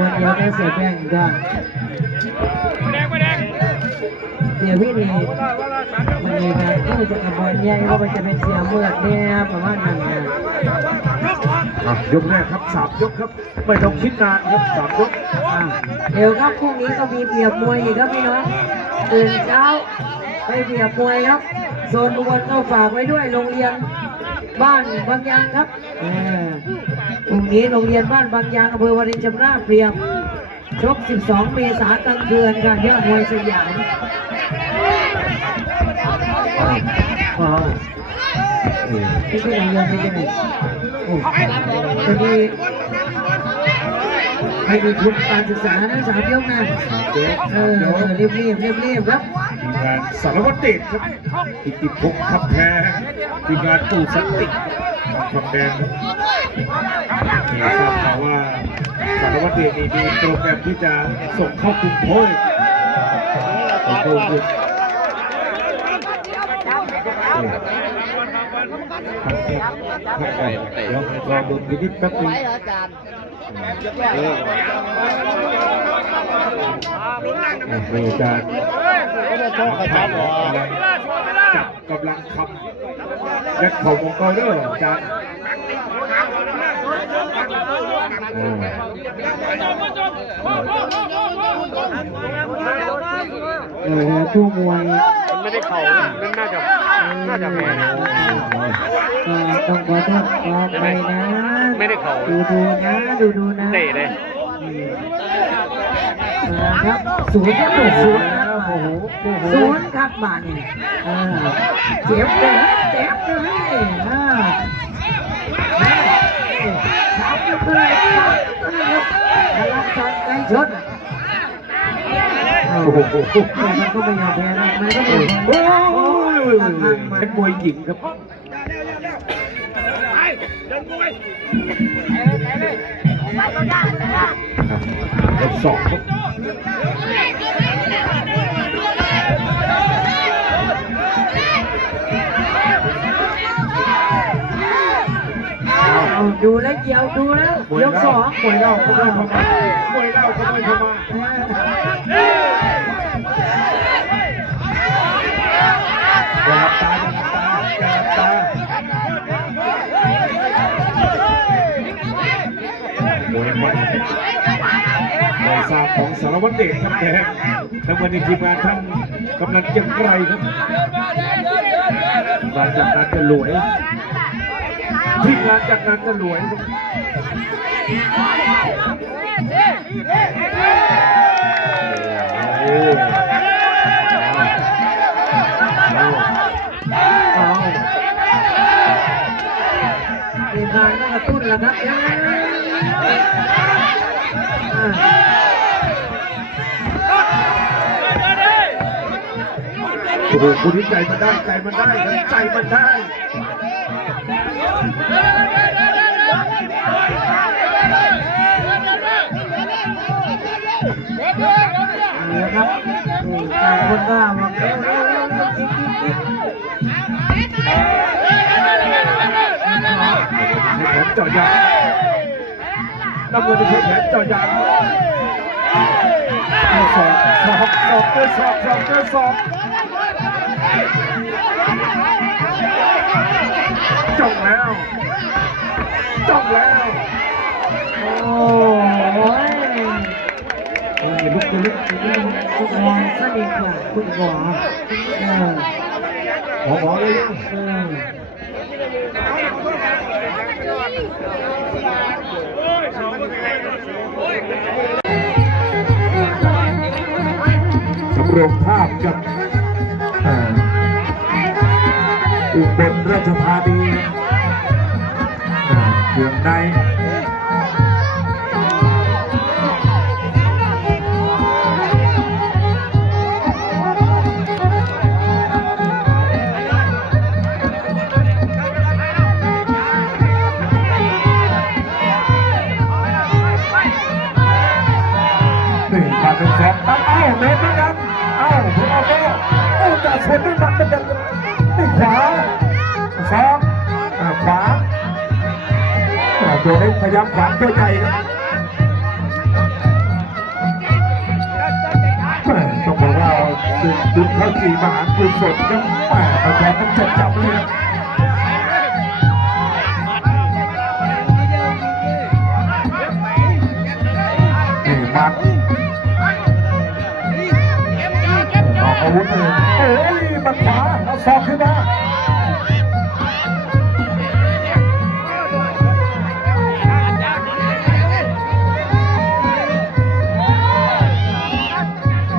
วนเดียวได้เสียแป้งก็เสียพี่นี่มันมีการเข้าจากกระบวนใหญ่ว่ามันจะเป็นเสียเมือกเนี่ยประมาณนั้นนะยกแรกครับ3 ยกครับไม่ต้องคิดนานครับ3 ยกเดี๋ยวครับพรุ่งนี้ก็มีเปรียบมวยอีกครับพี่น้องตื่นเช้าไปเปรียบมวยครับโซนอุบลก็ฝากไว้ด้วยโรงเรียนบ้านบางยางครับพรุ่งนี้โรงเรียนบ้านบางยางอำเภอวารินชำราบเปรียบชก12 เมษายนกลางเดือนค่ะยอดมวยสยามไม่ใช่โรงเรียนไม่ใช่โอ้จะมีให้มีทุนการศึกษานะ3 ยกนะรีบครับทีมงานสารวัตรเดชครับกิติพงศ์คำแพงทีมงานปู่สันติคำแพงนี่ทราบข่าวว่าสารวัตรเดชมีโปรแกรมที่จะส่งเข้ากรุงโทยส่งเข้ากรุงเดี๋ยวรอดูนิดแป๊บนึงมีการจับกำลังคำและเข่ามงกรด้วยอาจารย์ผู้มวยมันไม่ได้เข่ามันน่าจะแพ้ต้องขอโทษขอไปนะไม่ได้เข่าดูนะเตะเลยครับ0-0แล้วโอ้โห0ครับบาทนี่เจ็บเลยครับเลยรับจังไก่ชนมันก็ไม่ยอมแพ้นะมันก็ไม่เป็นมวยหญิงครับสองครับดูแล้วเกี่ยวดูแล้วยก2มวยเล่าก็ไม่ทำมามวยเล่าก็ไม่ทำมาอย่าหลับตาโวยใหม่ใบซาของสารวัตรเดชครับแดงทั้งวันนี้ทีมงานท่านกำนันเกียงไกรครับหลังจากนั้นจะรวยทีมงานจากนั้นจะรวยทีมงานก็กระตุ้นแล้วครับโอ้โหคุณที่ใจมันได้ใจมันได้ครับต่างคนก็มาแขนเจาะยางน้ำเงินจะใช้แขนเจาะยางสองเจอศอกจ้องแล้วโอ้ยลุกคุณหมอสนิทกว่าคุณหมอเลยสำรวจภาพกับอุบลราชธานีเมืองใน1,100,000เมตรเหมือนกันผมเอาก็จะชนด้วยมันเป็นกันขวา2ขวาตัวเล็กพยายามขวางตัวใหญ่ครับ ซึ่งคุณเข้าจีมหากุศลครับแฟนต้องจับเลยนี่มัดออกอาวุธเลยโอ้ยมันขวาแล้วซอกขึ้นมา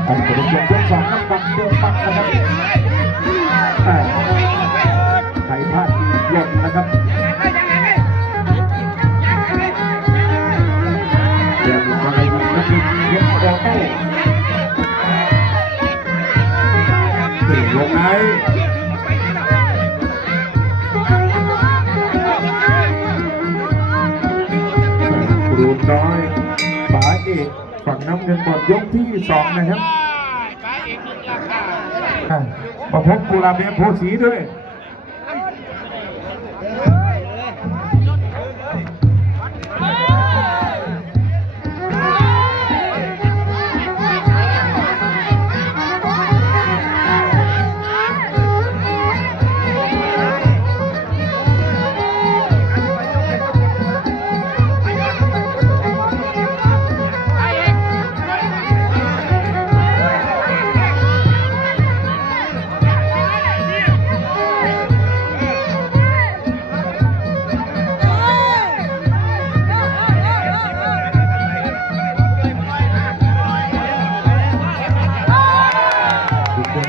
อันเป็นเกมยกสองน้ำบังเดือดปักนะครับไทยพลาดทีเย็นนะครับเดี๋ยวมาในวันนี้เย็นรอเต้ตีลงไหนครูน้อยป๋าเอกฝั่งน้ำเงินหมดยกที่2นะครับประพบกุลาเบียโพสีด้วย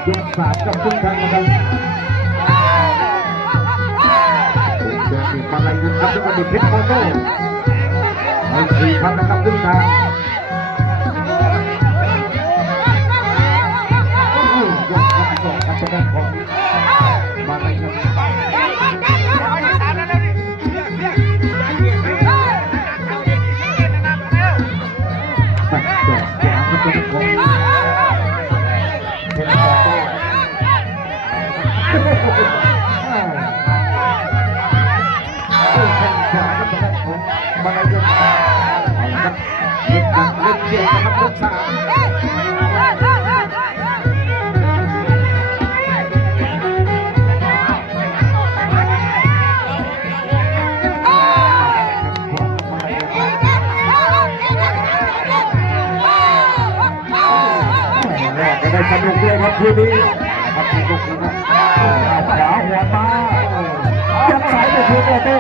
ยก3กับคุณทางนะครับเดินติดมาลายยุนครับแล้วก็มีเพชรโมโน่ใน4,000นะครับคุณทางยกครับ2ครับจะได้ของมาลายยุนมาเลยจะเอาครับเล็กดังเล็กเกี่ยวนะครับลูกสาวจะได้สนุกด้วยครับคืนนี้ครับสนุกนะครับขวาหัวมายัดสายไปคือโตโต้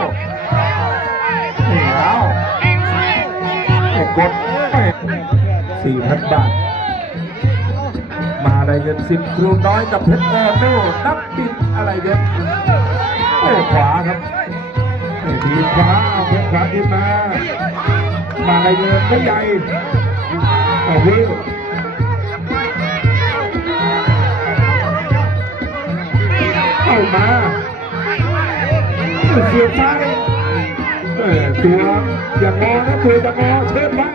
นี่เอากด4,000 บาทมาอะไรเงิน10ครูน้อยกับเพชรโมโน่นักบินอะไรเด็ดโอ้ขวาครับทีขวาเอาเพชรขวาขึ้นมาอะไรเงินไม่ใหญ่เอาวิวเข้ามาเสียบซ้ายตัวอย่างงอนะตัวจะงอเชิญไว้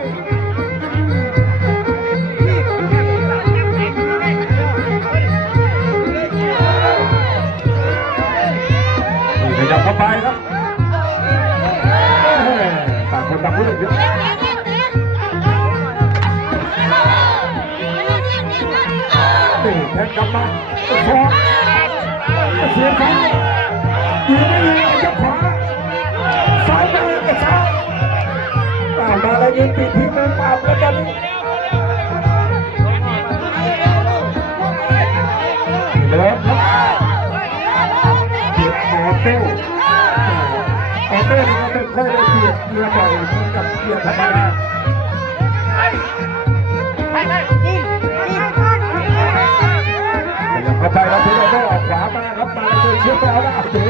ขยับเข้าไปครับต่างคนต่างพูดเยอะแทงกลับมาสองเสียบซ้ายยืนไม่ยืนยับขวาซ้ายไปกับซ้ายมาแล้วยืนติดที่มือปราบแล้วกันเลิฟครับเกียรติออโต้นี่ก็ไม่ค่อยได้เกียรติเรือบ่อยเหมือนกับเกียรติธรรมดาอย่างเข้าไปแล้วพี่โอโต้ออกขวามาครับมาเลยเชื่อไปเอาแล้วอัดเจ๊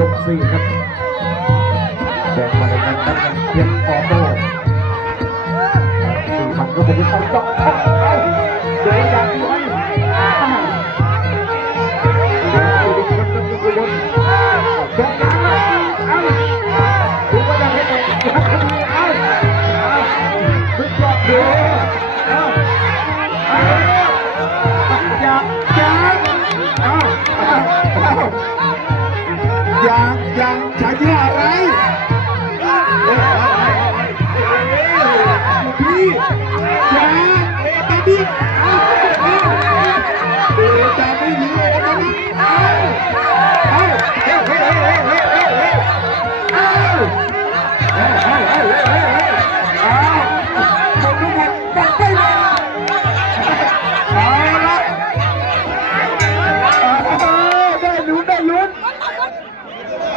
ยก4ครับแดงมาในนั้นนั่นกันเพียงออโต้4,000ก็เป็นต้องต้องเดินยางไว้ดูว่าจะให้ไหน ยังฉายาอะไรพี่ยาตาดิจะไม่หนีนะ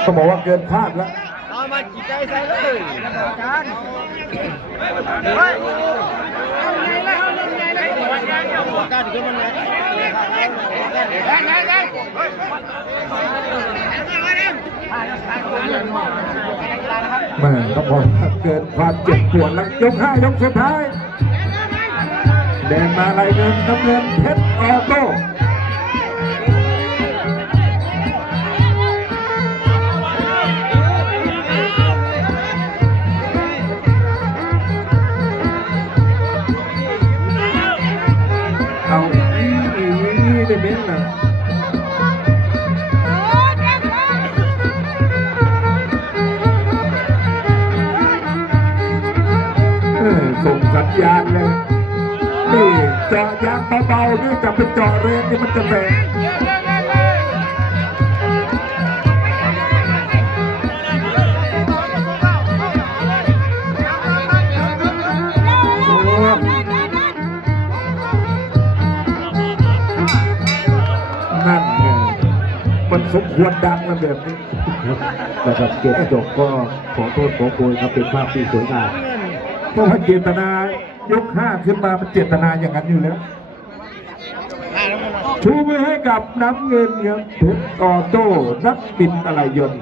เขาบอกว่าเกินคาดแล้วเอามาจีใจใส่เลยอาจารย์แม่เขาบอกเกินความเจ็บปวดแล้วยก5 ยกสุดท้ายแดงมาลายเงินน้ำเงินเพชรออโต้เอาได้เม้นนะส่งสัญญาณเลยนี่เจาะยางเบาๆนี่จะไปเจาะเรนนี่มันจะแรงนั่นไงมันสมควรดังนะแบบนี้นะครับเกมจบก็ขอโทษขอโพยครับเป็นภาพที่สวยงามเพราะว่าเจตนายก5ขึ้นมามันเจตนาอย่างนั้นอยู่แล้วชูมือให้กับน้ำเงินครับเพชรออโต้นักบินอะไรยนต์